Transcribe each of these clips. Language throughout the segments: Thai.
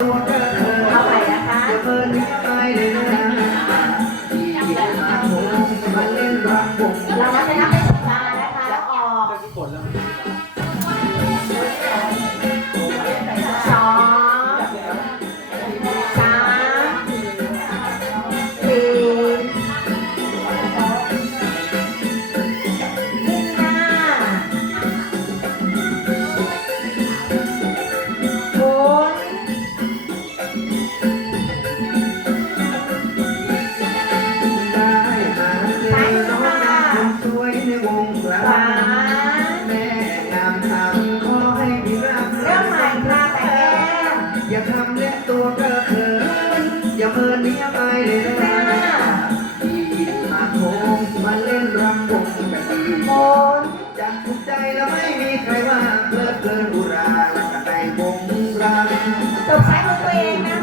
เอาใหม่นะคะเปิดไปเลยนะที่มาโถมาเล่นรักผมเราจะนับ เล่นรำวงกันดีหมุนจากทุกใจแล้วไม่มีใครว่าเพลิดเพลินอุราแล้วก็ในวงรำจบสายของตัวเองนะ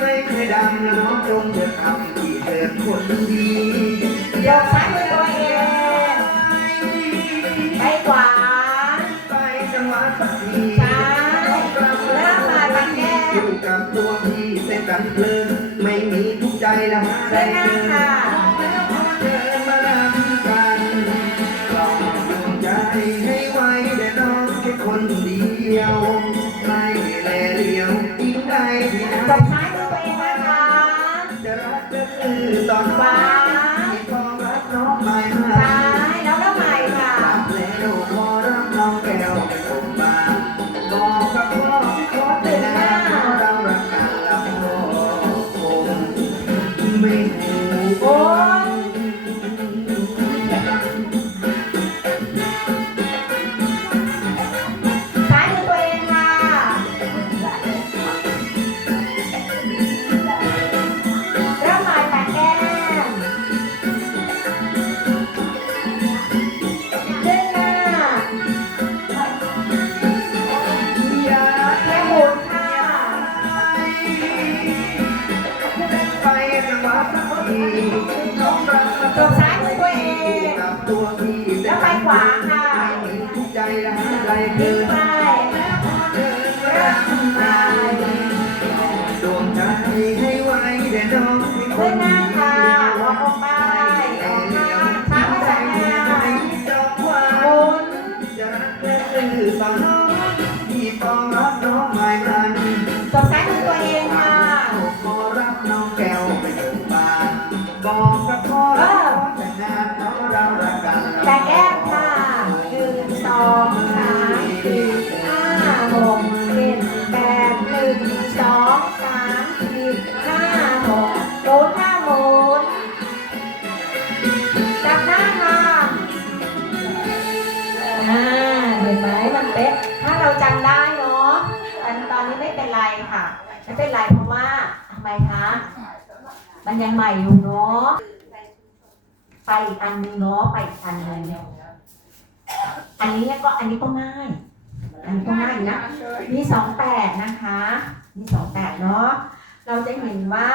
ไม่เคยดำน้องจงเถิดทำที่เถิดคนดีจบใช้มือตัวเองไปขวาไปจังหวะสักทีซ้ายเริ่มมาปังแก้อมยู่กับตัวพี่เส้นกันเพลินไม่มีทุกข์ใจแล้วหาเดินหน้าค่ะเดินมาดังกันลองดวงใจให้ไว้แต่น้องแค่คนเดียวไม่แลเลียวยิ่งได้ที่ไหน จบซ้ายมือตัวเองกับตัวพี่แล้วไปขวาค่ะทุกข์ใจและหาใจพลิเกินไปเดินเริ่รักมใหม่ดวงใจให้ไวแต่น้องไม่คเดินหน้าค่ะยววางลงไปออกมาช้าภาษาแนวดอกว่าหมุนจะรักและซื่อต่อน้องที่ปองรักน้องไม่มัน กเจ็ดแปดหนึ่งสองสามสี่ห้าหกหมุนห้าหมุนจับหน้าค่ะอ่าเห็นไหมมันเป๊ะถ้าเราจำได้เนาะตอนตอนนี้ไม่เป็นไรค่ะ ไม่เป็นไรเพราะว่าทำไมคะมันยังใหม่อยู่เนาะไปอีกอันนึงเนาะไปอีกอันนึงอันนี้ก็อันนี้ก็ง่ายอันนี้ก็ อยู่นะ มีสองแปดนะคะ มีสองแปดเนาะ เราจะเห็นว่า